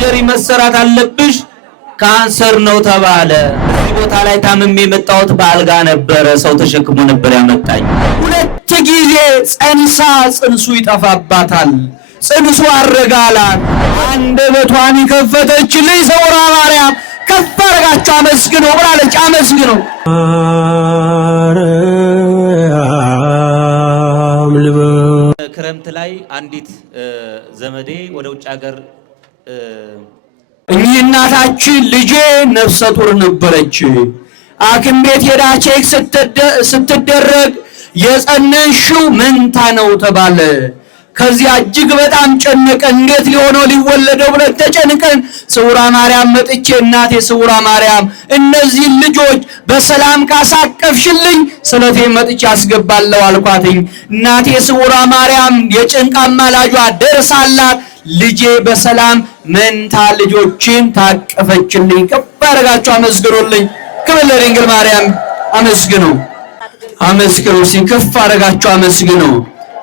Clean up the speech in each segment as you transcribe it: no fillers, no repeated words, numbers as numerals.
ሰርጀሪ መሰራት አለብሽ ካንሰር ነው ተባለ። እዚህ ቦታ ላይ ታምሜ የመጣሁት በአልጋ ነበረ። ሰው ተሸክሞ ነበር ያመጣኝ። ሁለት ጊዜ ጸንሳ ጽንሱ ይጠፋባታል። ጽንሱ አረጋላት። አንደበቷን የከፈተችልኝ ሰውራ ማርያም ከፍ አድርጋችሁ አመስግኑ ብላለች። አመስግኑ። ክረምት ላይ አንዲት ዘመዴ ወደ ውጭ ሀገር እኚህ እናታችን ልጄ ነፍሰ ጡር ነበረች። ሐኪም ቤት ሄዳ ቼክ ስትደረግ የጸነሽው መንታ ነው ተባለ። ከዚያ እጅግ በጣም ጨነቀ። እንዴት ሊሆነው ሊወለደው ብለን ተጨንቀን ስውራ ማርያም መጥቼ እናቴ ስውራ ማርያም እነዚህ ልጆች በሰላም ካሳቀፍሽልኝ ስለቴ መጥቼ አስገባለሁ አልኳትኝ። እናቴ ስውራ ማርያም የጭንቅ አማላጇ ደርሳላት ልጄ በሰላም መንታ ልጆችን ታቀፈችልኝ። ከፍ አድርጋችሁ አመስግኑልኝ። ክብር ለድንግል ማርያም። አመስግኑ አመስግኑ። ከፍ አድርጋችሁ አመስግኑ።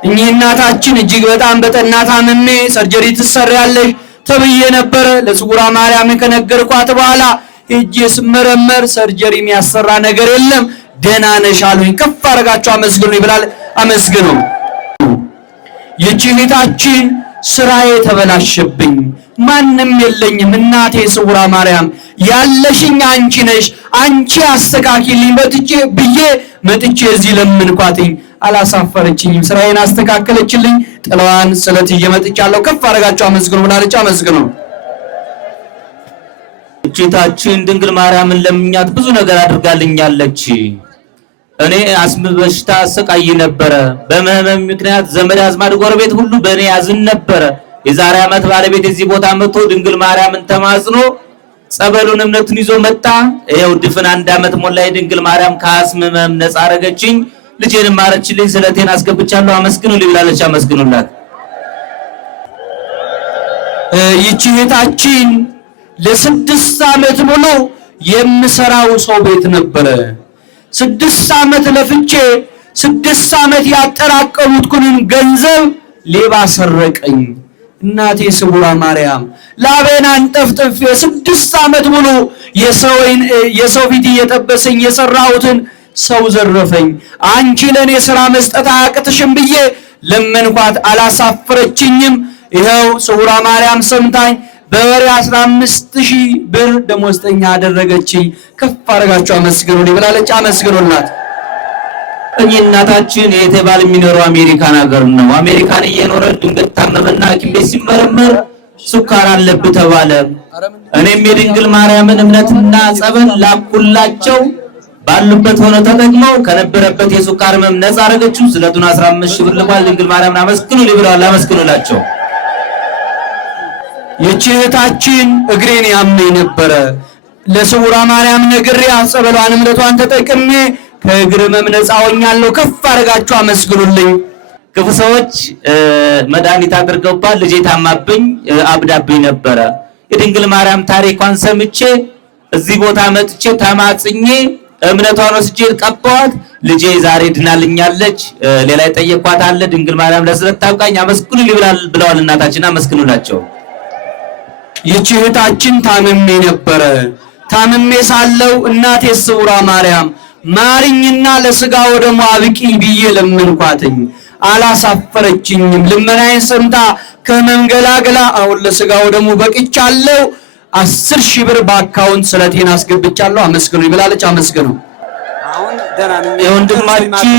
እኚህ እናታችን እጅግ በጣም በጠና ታምሜ ሰርጀሪ ትሰሪያለሽ ተብዬ ነበረ። ለስውራ ማርያም ከነገርኳት በኋላ ሄጄ ስመረመር ሰርጀሪ የሚያሰራ ነገር የለም ደህና ነሽ አሉኝ። ከፍ አድርጋችሁ አመስግኑ ይብላል። አመስግኑ። ይህች እህታችን ስራዬ ተበላሸብኝ፣ ማንም የለኝም። እናቴ ስውራ ማርያም ያለሽኝ አንቺ ነሽ፣ አንቺ አስተካክልኝ ብዬ መጥቼ እዚህ ለምንኳትኝ። አላሳፈረችኝም፣ ስራዬን አስተካከለችልኝ። ጥላዋን ስለት እየመጥቻለሁ። ከፍ አድርጋችሁ አመስግኑ ብላለች። አመስግኑ። እቺታችን ድንግል ማርያምን ለምኛት ብዙ ነገር አድርጋልኛለች። እኔ አስም በሽታ ሰቃይ ነበረ። በመህመም ምክንያት ዘመድ አዝማድ ጎረቤት ሁሉ በእኔ ያዝን ነበረ። የዛሬ ዓመት ባለቤት እዚህ ቦታ መጥቶ ድንግል ማርያምን ተማጽኖ ጸበሉን እምነቱን ይዞ መጣ። ይሄው ድፍን 1 ዓመት ሞላኝ። ድንግል ማርያም ከአስም ህመም ነፃ አረገችኝ። ልጄን ማረችልኝ። ስለቴን አስገብቻለሁ። አመስግኑልኝ ብላለች። አመስግኑላት። ይህች እህታችን ለ6 ዓመት ሙሉ የምሰራው ሰው ቤት ነበረ። 6 ዓመት ለፍቼ 6 ዓመት ያጠራቀሙትኩንን ገንዘብ ሌባ ሰረቀኝ። እናቴ ስውራ ማርያም ላቤን አንጠፍጥፌ 6 ዓመት ሙሉ የሰው ፊት እየጠበሰኝ የሰራሁትን ሰው ዘረፈኝ። አንቺ ለኔ ስራ መስጠት አያቅትሽም ብዬ ለመንኳት። አላሳፈረችኝም። ይኸው ስውራ ማርያም ሰምታኝ በወሬ 15000 ብር ደሞዝተኛ አደረገችኝ። ከፍ አድርጋችሁ አመስግኑልኝ ብላለች። አመስግኑላት። እኚህ እናታችን የተባለ የሚኖረው አሜሪካን ሀገር ነው። አሜሪካን እየኖረ ድንገት ታመመና ሐኪም ቤት ሲመረመር ሱካር አለብህ ተባለ። እኔም የድንግል ማርያምን እምነትና ጸበል ላኩላቸው። ባሉበት ሆነ ተጠቅመው ከነበረበት የሱካር ህመም ነፃ አረገችው። ስለቱን 15000 ብር ልኳል። ድንግል ማርያምን አመስግኑልኝ ብለዋል። አመስግኑላቸው። ይህች እህታችን እግሬን ያመኝ ነበረ። ለስውራ ማርያም ነግሬ ጸበሏን እምነቷን ተጠቅሜ ከእግር ህመም ነፃ ሆኛለሁ። ከፍ አድርጋችሁ አመስግኑልኝ። ክፉ ሰዎች መድኃኒት አድርገውባት ልጄ ታማብኝ አብዳብኝ ነበረ። የድንግል ማርያም ታሪኳን ሰምቼ እዚህ ቦታ መጥቼ ተማጽኜ እምነቷን ወስጄ ቀባዋት። ልጄ ዛሬ ድናልኛለች። ሌላ የጠየኳት አለ። ድንግል ማርያም ለስለት ታውቃኝ። አመስግኑልኝ ብለዋል እናታችን። አመስግኑላቸው። ይህች እህታችን ታምሜ ነበረ። ታምሜ ሳለው እናቴ ስውራ ማርያም ማሪኝና ለስጋ ወደሙ አብቂኝ ብዬ ለመንኳትኝ። አላሳፈረችኝም። ልመናዬን ሰምታ ከህመም ገላግላ አሁን ለስጋ ወደሙ በቅቻለሁ። 10000 ብር በአካውንት ስለቴን አስገብቻለሁ። አመስግኑኝ ብላለች። አመስግኑ። የወንድማችን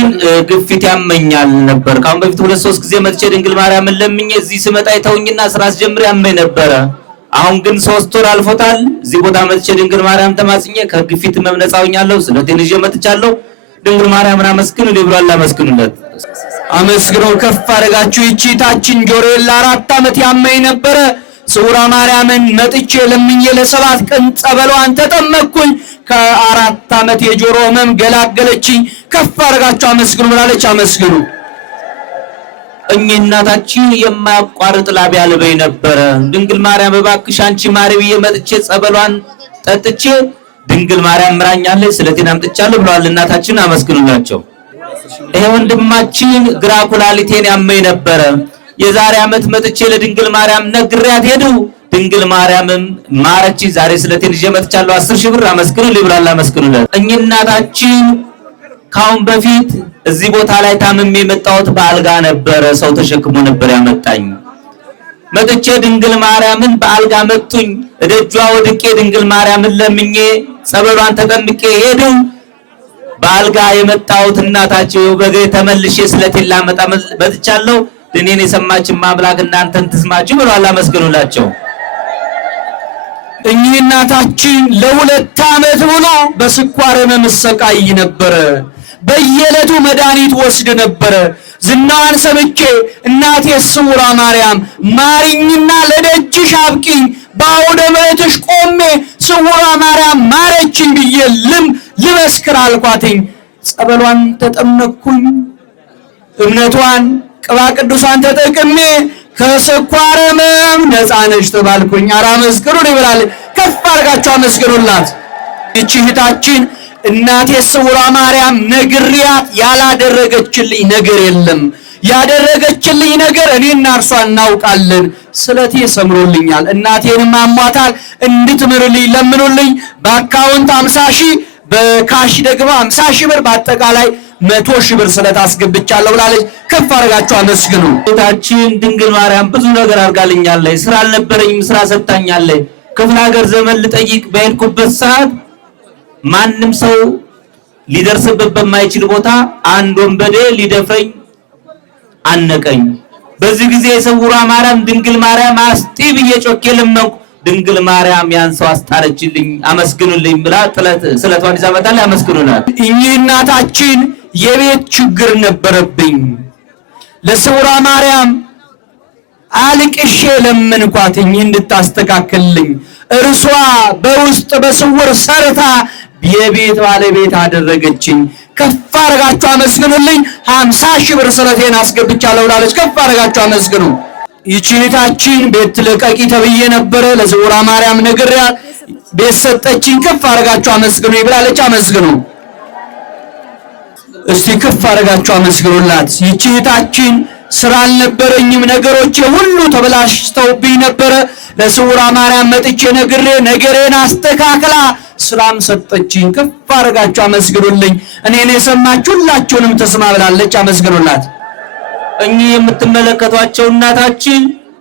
ግፊት ያመኛል ነበር። ካሁን በፊት 2-3 ጊዜ መጥቼ ድንግል ማርያምን ለምኜ እዚህ ስመጣ ይተውኝና ስራ አስጀምር ያመኝ ነበረ። አሁን ግን 3 ወር አልፎታል። እዚህ ቦታ መጥቼ ድንግል ማርያም ተማጽኜ ከግፊት ህመም ነፃ ሆኛለሁ። ስለቴን ይዤ መጥቻለሁ። ድንግል ማርያምን አመስግኑልኝ ብሏል። አመስግኑለት። አመስግነው። ከፍ አድርጋችሁ። ይህች እህታችን ጆሮዬን ለ4 ዓመት ያመኝ ነበረ። ስውራ ማርያምን መጥቼ ለምኜ ለ7 ቀን ጸበሏን ተጠመቅኩኝ። ከ4 ዓመት የጆሮ ህመም ገላገለችኝ። ከፍ አድርጋችሁ አመስግኑ ብላለች። አመስግኑ። እኚህ እናታችን የማያቋርጥ ላብ ያልበኝ ነበረ። ድንግል ማርያም እባክሽ አንቺ ማሪ ብዬ መጥቼ ጸበሏን ጠጥቼ ድንግል ማርያም ምራኛለች፣ ስለቴን አምጥቻለሁ ብለዋል እናታችን። አመስግኑላቸው። ይሄ ወንድማችን ግራ ኩላሊቴን ያመኝ ነበረ። የዛሬ ዓመት መጥቼ ለድንግል ማርያም ነግሬያት ሄዱ። ድንግል ማርያምም ማረች። ዛሬ ስለቴን ይዤ መጥቻለሁ። 10,000 ብር አመስግኑ ሊብራላ አመስግኑለት። እኚህ እናታችን ካሁን በፊት እዚህ ቦታ ላይ ታምሜ የመጣሁት በአልጋ ነበረ። ሰው ተሸክሞ ነበር ያመጣኝ። መጥቼ ድንግል ማርያምን በአልጋ መቱኝ። እደጇ ወድቄ ድንግል ማርያምን ለምኜ ጸበሏን ተጠምቄ ሄድሁ። በአልጋ የመጣሁት እናታቸው በእግሬ ተመልሼ ስለቴን ላመጣ መጥቻለሁ። እኔን የሰማችን አምላክ እናንተን ትስማችሁ ብለዋል። አመስግኑላቸው። እኚህ እናታችን ለ2 ዓመት ሙሉ በስኳር መሰቃይ ነበረ። በየዕለቱ መድኃኒት ወስድ ነበረ። ዝናዋን ሰምቼ እናቴ ስውሯ ማርያም ማሪኝና ለደጅሽ አብቂኝ፣ በአውደ ምሕረትሽ ቆሜ ስውሯ ማርያም ማረችኝ ብዬ ልመስክር አልኳትኝ። ጸበሏን ተጠመቅኩኝ። እምነቷን ቅባ ቅዱሳን ተጠቅሜ ከስኳር ሕመም ነፃ ነሽ ተባልኩኝ። ኧረ አመስግኑ ይብላል። ከፍ አድርጋችሁ አመስግኑላት። ይህች እህታችን እናቴ ስውሯ ማርያም ነግሪያት ያላደረገችልኝ ነገር የለም። ያደረገችልኝ ነገር እኔና እርሷ እናውቃለን። ስለቴ ሰምሮልኛል። እናቴንም አሟታል። እንድትምርልኝ ለምኑልኝ። በአካውንት 50,000 በካሽ ደግሞ 50,000 ብር በአጠቃላይ 100,000 ብር ስለት አስገብቻለሁ ብላለች። ከፍ አድርጋችሁ አመስግኑ። እህታችን ድንግል ማርያም ብዙ ነገር አድርጋልኛለች። ስራ አልነበረኝም፣ ስራ ሰጥታኛለች። ክፍለ ሀገር ዘመን ልጠይቅ በሄድኩበት ሰዓት ማንም ሰው ሊደርስበት በማይችል ቦታ አንድ ወንበዴ ሊደፍረኝ አነቀኝ። በዚህ ጊዜ የስውሯ ማርያም ድንግል ማርያም አስጢ ብዬ ጮኬ ለመንኩ። ድንግል ማርያም ያን ሰው አስጣለችልኝ። አመስግኑልኝ ብላ ስለቷን ይዛ መጣለች። አመስግኑላት። እኚህ እናታችን የቤት ችግር ነበረብኝ። ለስውሯ ማርያም አልቅሼ ለመንኳትኝ እንድታስተካክልልኝ። እርሷ በውስጥ በስውር ሰርታ የቤት ባለቤት አደረገችኝ። ከፍ አድርጋችሁ አመስግኑልኝ። 50,000 ብር ስለቴን አስገብቻለሁ ብላለች። ከፍ አድርጋችሁ አመስግኑ። ይህች እህታችን ቤት ልቀቂ ተብዬ ነበረ። ለስውሯ ማርያም ነግሬያት ቤት ሰጠችኝ። ከፍ አድርጋችሁ አመስግኑ ብላለች። አመስግኑ እስቲ፣ ከፍ አድርጋችሁ አመስግኑላት። ይህች እህታችን ስራ አልነበረኝም፣ ነገሮቼ ሁሉ ተበላሽተውብኝ ነበረ። ለስውሯ ማርያም መጥቼ ነግሬ ነገሬን አስተካክላ ስራም ሰጠችኝ። ከፍ አድርጋችሁ አመስግኑልኝ። እኔን የሰማችሁ ሁላችሁንም ተስማ ብላለች። አመስግኑላት። እኚህ የምትመለከቷቸው እናታችን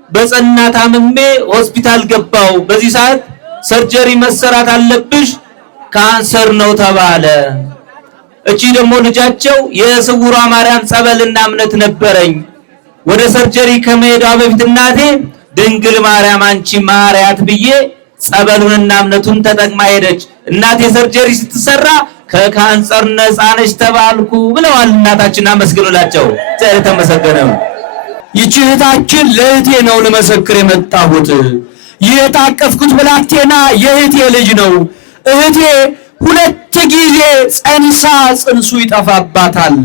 በጸና ታምሜ ሆስፒታል ገባው። በዚህ ሰዓት ሰርጀሪ መሰራት አለብሽ፣ ካንሰር ነው ተባለ። እቺ ደግሞ ልጃቸው የስውሯ ማርያም ጸበልና እምነት ነበረኝ። ወደ ሰርጀሪ ከመሄዷ በፊት እናቴ ድንግል ማርያም አንቺ ማርያት ብዬ ጸበሉንና እምነቱን ተጠቅማ ሄደች። እናቴ ሰርጀሪ ስትሰራ ከካንሰር ነፃ ነች ተባልኩ ብለዋል እናታችን። አመስግኑላቸው። ዛሬ ተመሰገነው። ይህች እህታችን ለእህቴ ነው ልመሰክር የመጣሁት። ይህ የታቀፍኩት ብላቴና የእህቴ ልጅ ነው። እህቴ 2 ጊዜ ጸንሳ ጽንሱ ይጠፋባታል።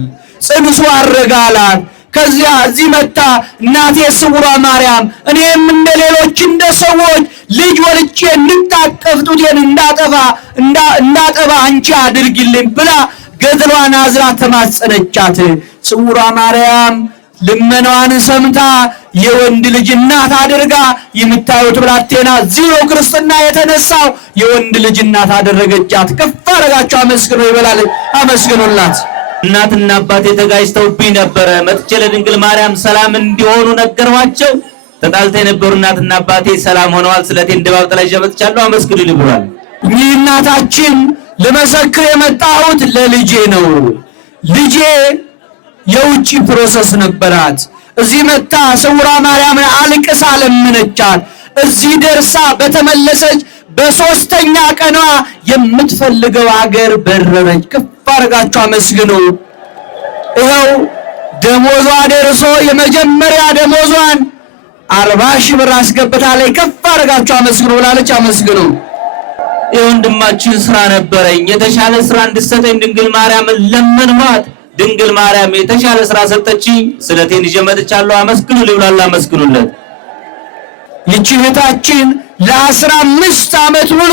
ጽንሱ አረጋላት። ከዚያ እዚህ መጣ እናቴ ስውሯ ማርያም እኔም እንደ ሌሎች እንደ ሰዎች ልጅ ወልጄ እንድታቀፍ ጡቴን እንዳጠባ አንቺ አድርጊልኝ ብላ ገድሏን አዝራ ተማጸነቻት። ስውሯ ማርያም ልመናዋን ሰምታ የወንድ ልጅ እናት አድርጋ የምታዩት ብላቴና ዚሮ ክርስትና የተነሳው የወንድ ልጅ እናት አደረገቻት። ከፍ አድርጋችሁ አመስግኑ ይበላል። አመስግኑላት። እናትና አባቴ ተጋጭተውብኝ ነበረ። መጥቼ ለድንግል ማርያም ሰላም እንዲሆኑ ነገርኳቸው። ተጣልተው የነበሩ እናትና አባቴ ሰላም ሆነዋል። ስለቴን ድባብ ጥላ ይዤ መጥቻለሁ። አመስግኑ ይብራል። ይህ እናታችን ለመሰክር የመጣሁት ለልጄ ነው። ልጄ የውጪ ፕሮሰስ ነበራት። እዚህ መጣ ስውሯ ማርያምን አልቅሳ ለመነቻት። እዚህ ደርሳ በተመለሰች በ3ኛ ቀኗ የምትፈልገው ሀገር በረረች። ከፍ አድርጋችሁ አመስግኑ። ይኸው ደሞዟ ደርሶ የመጀመሪያ ደሞዟን 40,000 ብር አስገብታለች። ከፍ አድርጋችሁ አመስግኑ ብላለች። አመስግኑ። የወንድማችን ስራ ነበረኝ። የተሻለ ስራ እንድትሰጠኝ ድንግል ማርያምን ለመንኋት። ድንግል ማርያም የተሻለ ስራ ሰጠችኝ። ስለቴን ይዤ መጥቻለሁ። አመስግኑ ይብላል። አመስግኑለት። ይህች እህታችን ለ15 ዓመት ሙሉ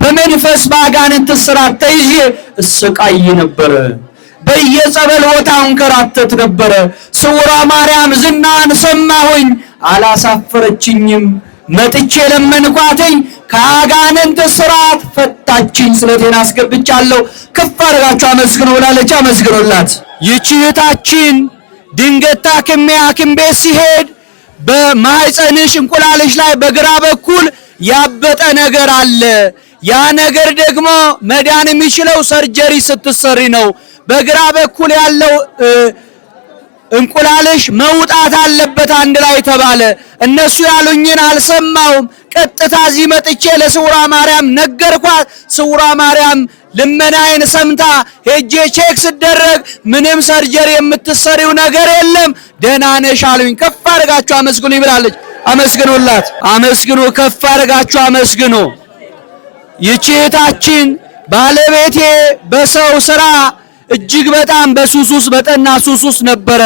በመንፈስ ባጋንንት እስራት ተይዤ እስቃይ ነበረ። በየጸበል ቦታ እንከራተት ነበረ። ስውሯ ማርያም ዝናዋን ሰማሁኝ፣ አላሳፈረችኝም። መጥቼ ለመንኳትኝ ከአጋንንት ስራት ፈታችኝ፣ ስለቴን አስገብቻለሁ። ከፍ አድርጋችሁ አመስግኑ ብላለች። አመስግኑላት። ይህች እህታችን ድንገት ታክሜ ሐኪም ቤት ሲሄድ በማህፀንሽ እንቁላልሽ ላይ በግራ በኩል ያበጠ ነገር አለ። ያ ነገር ደግሞ መዳን የሚችለው ሰርጀሪ ስትሰሪ ነው። በግራ በኩል ያለው እንቁላልሽ መውጣት አለበት አንድ ላይ ተባለ። እነሱ ያሉኝን አልሰማውም። ቀጥታ እዚህ መጥቼ ለስውሯ ማርያም ነገርኳት። ስውሯ ማርያም ልመናዬን ሰምታ ሄጄ ቼክ ስደረግ ምንም ሰርጀሪ የምትሰሪው ነገር የለም፣ ደህና ነሽ አሉኝ። ከፍ አድርጋችሁ አመስግኑ ይብላለች። አመስግኑላት። አመስግኑ፣ ከፍ አድርጋችሁ አመስግኑ። ይህች እህታችን ባለቤቴ በሰው ስራ እጅግ በጣም በሱሱስ በጠና ሱሱስ ነበረ።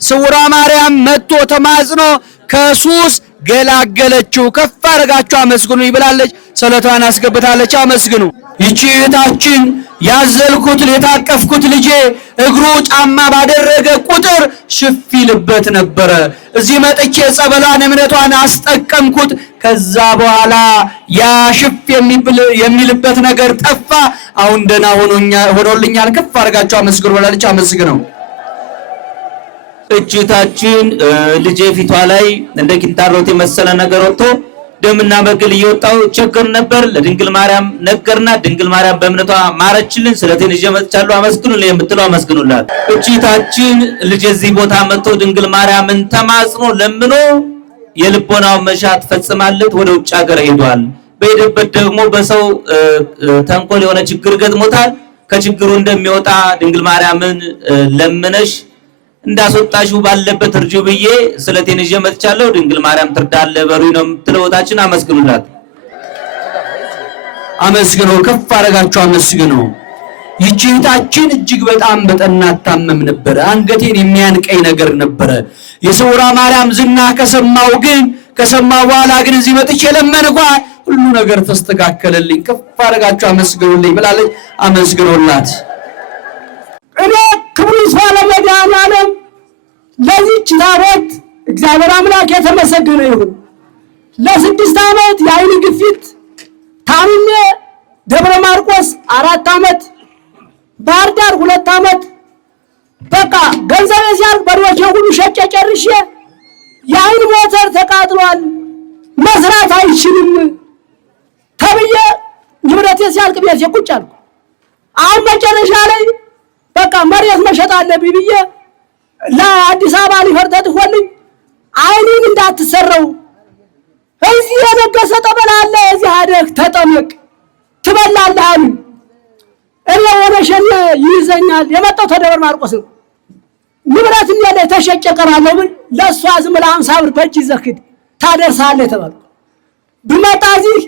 ስውሯ ማርያም መጥቶ ተማጽኖ ከሱስ ገላገለችው። ከፍ አድርጋችሁ አመስግኑ ይብላለች። ሰለቷን አስገብታለች። አመስግኑ። ይህች እህታችን ያዘልኩት የታቀፍኩት ልጄ እግሩ ጫማ ባደረገ ቁጥር ሽፍ ይልበት ነበረ። እዚህ መጥቼ ጸበሏን እምነቷን አስጠቀምኩት። ከዛ በኋላ ያ ሽፍ የሚልበት ነገር ጠፋ። አሁን ደህና ሆኖልኛል። ከፍ አድርጋችሁ አመስግኑ ብላለች። አመስግነው። እጅታችን ልጄ ፊቷ ላይ እንደ ኪንታሮት የመሰለ ነገር ወጥቶ ደምና መግል እየወጣው ቸገር ነበር። ለድንግል ማርያም ነገርና ድንግል ማርያም በእምነቷ ማረችልን። ስለቴን ይዤ መጥቻለሁ አመስግኑልኝ የምትለው አመስግኑላት። እጅታችን ልጄ እዚህ ቦታ መጥቶ ድንግል ማርያምን ተማጽኖ ለምኖ የልቦናውን መሻት ፈጽማለት ወደ ውጭ ሀገር ሄዷል። በሄደበት ደግሞ በሰው ተንኮል የሆነ ችግር ገጥሞታል። ከችግሩ እንደሚወጣ ድንግል ማርያምን ለምነሽ እንዳስወጣሽው ባለበት እርጂው ብዬ ስለቴን ይዤ መጥቻለሁ። ድንግል ማርያም ትርዳለ በሩይ ነው የምትለውታችን። አመስግኑላት። አመስግኑ፣ ከፍ አድርጋችሁ አመስግኑ። ይህች እህታችን እጅግ በጣም በጠና ታመም ነበረ። አንገቴን የሚያንቀኝ ነገር ነበረ። የስውሯ ማርያም ዝና ከሰማው በኋላ ግን እዚህ መጥቼ ለመንኳት፣ ሁሉ ነገር ተስተካከለልኝ። ከፍ አድርጋችሁ አመስግኑልኝ ብላለች። አመስግኑላት። እኔ ክብሩ ይስፋ ለመድኃኔዓለም ለዚህች ታቦት እግዚአብሔር አምላክ የተመሰገነ ይሁን። ለ6 ዓመት የአይን ግፊት ታምሜ ደብረ ማርቆስ 4 ዓመት፣ ባህር ዳር 2 ዓመት፣ በቃ ገንዘቤ ሲያልቅ በሮቼ ሁሉ ሸጬ ጨርሼ የአይን ሞተር ተቃጥሏል መስራት አይችልም ተብዬ ንብረቴ ሲያልቅ ቤቴ ቁጭ አልኩ። አሁን መጨረሻ ላይ በቃ መሬት መሸጥ አለብኝ ብዬ ለአዲስ አበባ ሊፈር ተጥፎልኝ አይኔን እንዳትሰረው እዚህ የነገሰ ጠበል አለ፣ እዚህ አደግ ተጠመቅ ትበላለህ አሉኝ። እኔ ወነሸኔ ይይዘኛል። የመጣው ተደብረ ማርቆስ ነው። ንብረት እንደለ ተሸጨ ቀራለሁ ብል ለሷ ዝም ብለህ 50 ብር በእጅ ይዘክድ ታደርሳለህ ተባልኩ። ብመጣ እዚህ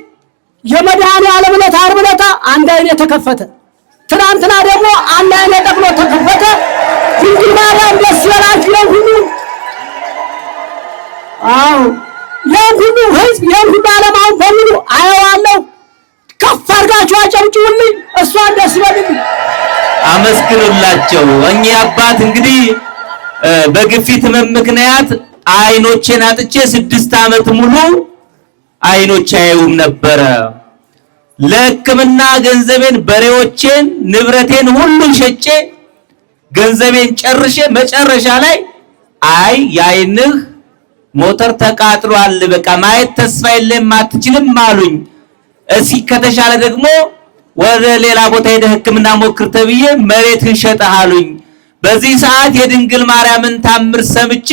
የመድኃኔዓለም ዕለት ዓርብ ዕለት አንድ አይኔ ተከፈተ። ትናንትና ደግሞ አንድ አይኔ ጠቅሎ ተከፈተ። ድንግል ማርያም ደስ ይበላችሁ። ሁሉ ህዝብ ሁሉ ዓለም አሁን በሙሉ አየዋለሁ። ከፍ አድርጋችሁ አጨብጭቡልኝ። እሷን ደስ ይበልልኝ። አመስግኑላቸው። እኚህ አባት እንግዲህ በግፊት ምክንያት አይኖቼን አጥቼ 6 ዓመት ሙሉ አይኖቼ አያዩም ነበረ። ለሕክምና ገንዘቤን፣ በሬዎቼን፣ ንብረቴን ሁሉ ሸጬ ገንዘቤን ጨርሼ መጨረሻ ላይ የአይንህ ሞተር ተቃጥሏል፣ በቃ ማየት ተስፋ የለም አትችልም አሉኝ። እስኪ ከተሻለ ደግሞ ወደ ሌላ ቦታ ሄደህ ሕክምና ሞክር ተብዬ መሬትህን ሸጠህ አሉኝ። በዚህ ሰዓት የድንግል ማርያምን ታምር ሰምቼ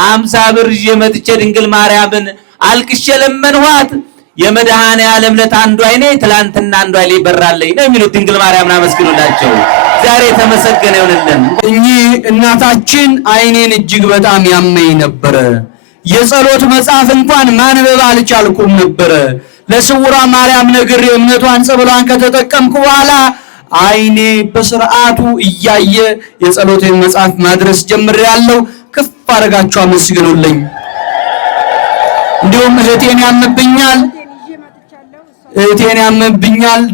50 ብር ይዤ መጥቼ ድንግል ማርያምን አልቅሼ ለመንኋት። የመድኃኔዓለም ዕለት አንዱ አይኔ ትላንትና አንዱ አይኔ ይበራልኝ ነው የሚሉት። ድንግል ማርያምን አመስግኑላቸው። ዛሬ ተመሰገነ ይሁንልን። እኚህ እናታችን አይኔን እጅግ በጣም ያመኝ ነበረ። የጸሎት መጽሐፍ እንኳን ማንበብ አልቻልኩም ነበረ። ለስውሯ ማርያም ነግሬ እምነቷን ጸበሏን ከተጠቀምኩ በኋላ አይኔ በስርዓቱ እያየ የጸሎቴን መጽሐፍ ማድረስ ጀምሬያለሁ። ከፍ አድርጋችሁ አመስግኑልኝ። እንዲሁም እህቴን ያምብኛል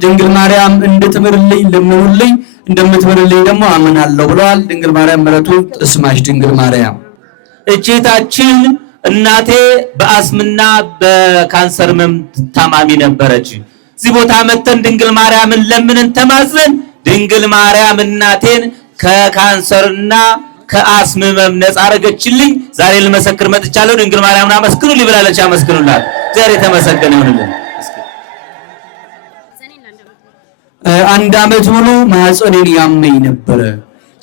ድንግል ማርያም እንድትምርልኝ ለምኑልኝ፣ እንደምትምርልኝ ደግሞ አምናለሁ ብለዋል። ድንግል ማርያም ምሕረቱን ትስማሽ። ድንግል ማርያም እጅታችን እናቴ በአስምና በካንሰር ህመም ታማሚ ነበረች። እዚህ ቦታ መተን ድንግል ማርያምን ለምንን ተማጽነን ድንግል ማርያም እናቴን ከካንሰርና ከአስም ህመም ነፃ አረገችልኝ። ዛሬ ልመሰክር መጥቻለሁ። ድንግል ማርያምን አመስግኑልኝ ብላለች። አመስግኑላት። ዛሬ ተመሰገነ ይሁንልን። አንድ ዓመት ሙሉ ማህፀኔን ያመኝ ነበረ።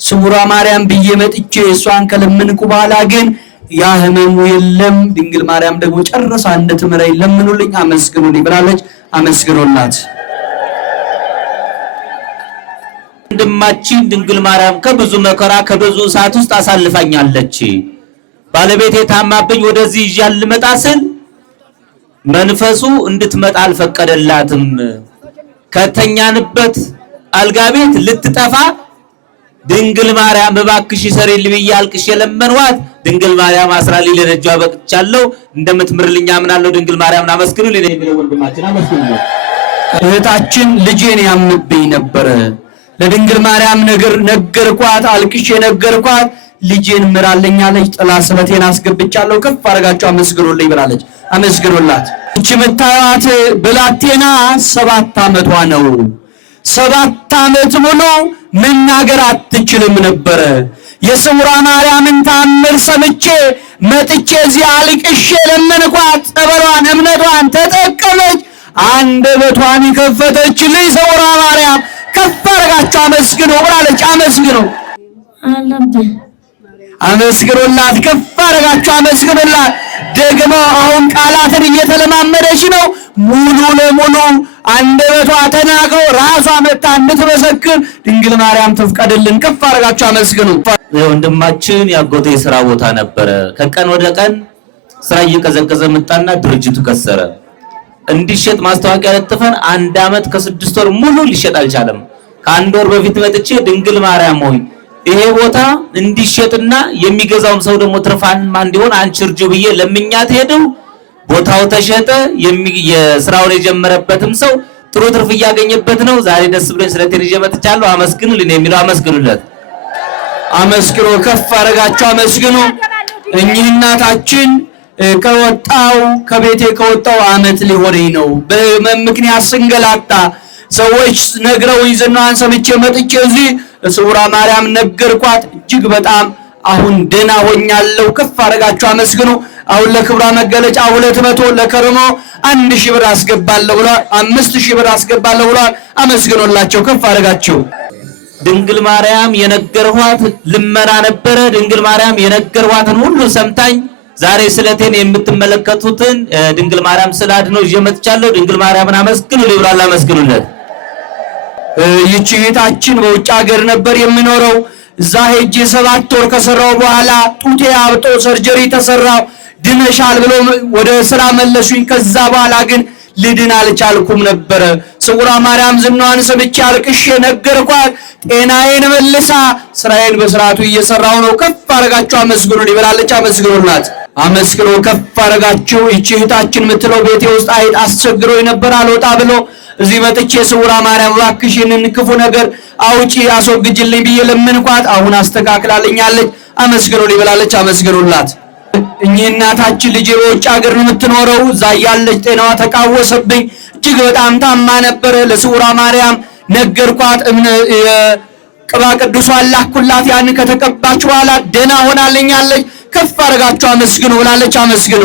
ስውሯ ማርያም ብዬ መጥቼ እሷን ከለምንኩ በኋላ ግን ያ ህመሙ የለም። ድንግል ማርያም ደግሞ ጨርሳ እንድትምረኝ ለምኑልኝ፣ አመስግኑልኝ ብላለች። አመስግኑላት። ወንድማችን ድንግል ማርያም ከብዙ መከራ ከብዙ እሳት ውስጥ አሳልፋኛለች። ባለቤቴ ታማብኝ ወደዚህ ይዣል ልመጣ ስል መንፈሱ እንድትመጣ አልፈቀደላትም። ከተኛንበት አልጋ ቤት ልትጠፋ ድንግል ማርያም እባክሽ ሰሪልኝ ብዬ አልቅሼ የለመንዋት ድንግል ማርያም አስራልኝ ለደጇ በቅቻለሁ። እንደምትምርልኝ አምናለሁ። ድንግል ማርያምን አመስግኑልኝ ነው የሚለው ወንድማችን። አመስግኑልኝ። እህታችን ልጄን ያምብኝ ነበረ። ለድንግል ማርያም ነገርኳት፣ አልቅሼ ነገርኳት። ልጄን ምራልኛለች። ጥላ ስለቴን አስገብቻለሁ። ከፍ አድርጋችሁ አመስግኑልኝ ብላለች። አመስግኑላት። እቺ የምታዩት ብላቴና 7 ዓመቷ ነው። 7 ዓመት ሙሉ መናገር አትችልም ነበረ። የስውሯ ማርያምን ታምር ሰምቼ መጥቼ እዚህ አልቅሼ ለመንኳት። ጸበሏን እምነቷን ተጠቀመች። አንደበቷን ከፈተችልኝ ስውሯ ማርያም። ከፍ አድርጋችሁ አመስግኑ ብላለች። አመስግኑ አመስግኑላት። ከፍ አድርጋችሁ አመስግኑላት። ደግሞ አሁን ቃላትን እየተለማመደች ነው። ሙሉ ለሙሉ አንደበቷ ተናግሮ ራሷ መጣ እንድትመሰክር ድንግል ማርያም ትፍቀድልን። ከፍ አድርጋችሁ አመስግኑ። ወንድማችን ያጎቴ ስራ ቦታ ነበረ። ከቀን ወደ ቀን ስራ እየቀዘቀዘ መጣና ድርጅቱ ከሰረ። እንዲሸጥ ማስታወቂያ ለጥፈን 1 ዓመት ከ6 ወር ሙሉ ሊሸጥ አልቻለም። ከ1 ወር በፊት መጥቼ ድንግል ማርያም ሆይ ይሄ ቦታ እንዲሸጥና የሚገዛውም ሰው ደግሞ ትርፋማ እንዲሆን አንቺ እርጁ ብዬ ለምኛት ሄደው ቦታው ተሸጠ። የስራውን የጀመረበትም ሰው ጥሩ ትርፍ እያገኘበት ነው። ዛሬ ደስ ብሎኝ ስለቴን ይዤ መጥቻለሁ። አመስግኑልኝ የሚለው አመስግኑለት። አመስግኑ። ከፍ አድርጋችሁ አመስግኑ። እኚህ እናታችን ከቤቴ ከወጣው ዓመት ሊሆነኝ ነው። በምክንያት ስንገላታ ሰዎች ነግረውኝ ዝናዋን ሰምቼ መጥቼ እዚህ ስውሯ ማርያም ነገርኳት። እጅግ በጣም አሁን ደህና ሆኛለሁ። ከፍ አድርጋችሁ አመስግኑ። አሁን ለክብሯ መገለጫ 200 ለከርሞ 1000 ብር አስገባለሁ ብሏል። 5000 ብር አስገባለሁ ብሏል። አመስግኑላቸው። ከፍ አድርጋችሁ ድንግል ማርያም የነገርኋት ልመና ነበረ። ድንግል ማርያም የነገርኋትን ሁሉ ሰምታኝ ዛሬ ስለቴን የምትመለከቱትን ድንግል ማርያም ስላድነው ይዤ መጥቻለሁ። ድንግል ማርያምን አመስግኑ ይብራል። አመስግኑለት። ይህች እህታችን በውጭ ሀገር ነበር የምኖረው። እዛ ሄጄ 7 ወር ከሰራው በኋላ ጡቴ አብጦ ሰርጀሪ ተሰራው። ድነሻል ብሎ ወደ ስራ መለሱኝ። ከዛ በኋላ ግን ልድን አልቻልኩም ነበረ። ስውሯ ማርያም ዝናዋን ሰምቼ አልቅሼ ነገርኳት። ጤናዬን መልሳ ስራዬን በስርዓቱ እየሰራው ነው። ከፍ አድርጋችሁ አመስግኑ ይብላለች። አመስግኑላት። አመስግኑ። ከፍ አድርጋችሁ። ይህች እህታችን የምትለው ቤቴ ውስጥ አይጥ አስቸግሮኝ ነበር አልወጣ ብሎ እዚህ መጥቼ ስውሯ ማርያም እባክሽ ይህንን ክፉ ነገር አውጪ አስወግጅልኝ ብዬ ለምንኳት። አሁን አስተካክላልኛለች። አመስግኑ ይብላለች። አመስግኑላት። እኚህ እናታችን ልጄ በውጭ ሀገር ነው የምትኖረው። እዛ ያለች ጤናዋ ተቃወሰብኝ። እጅግ በጣም ታማ ነበረ። ለስውሯ ማርያም ነገርኳት። ቅባ ቅዱሷን ላኩላት። ያን ከተቀባች በኋላ ደህና ሆናልኛለች። ከፍ አድርጋችሁ አመስግኑ ብላለች። አመስግኑ።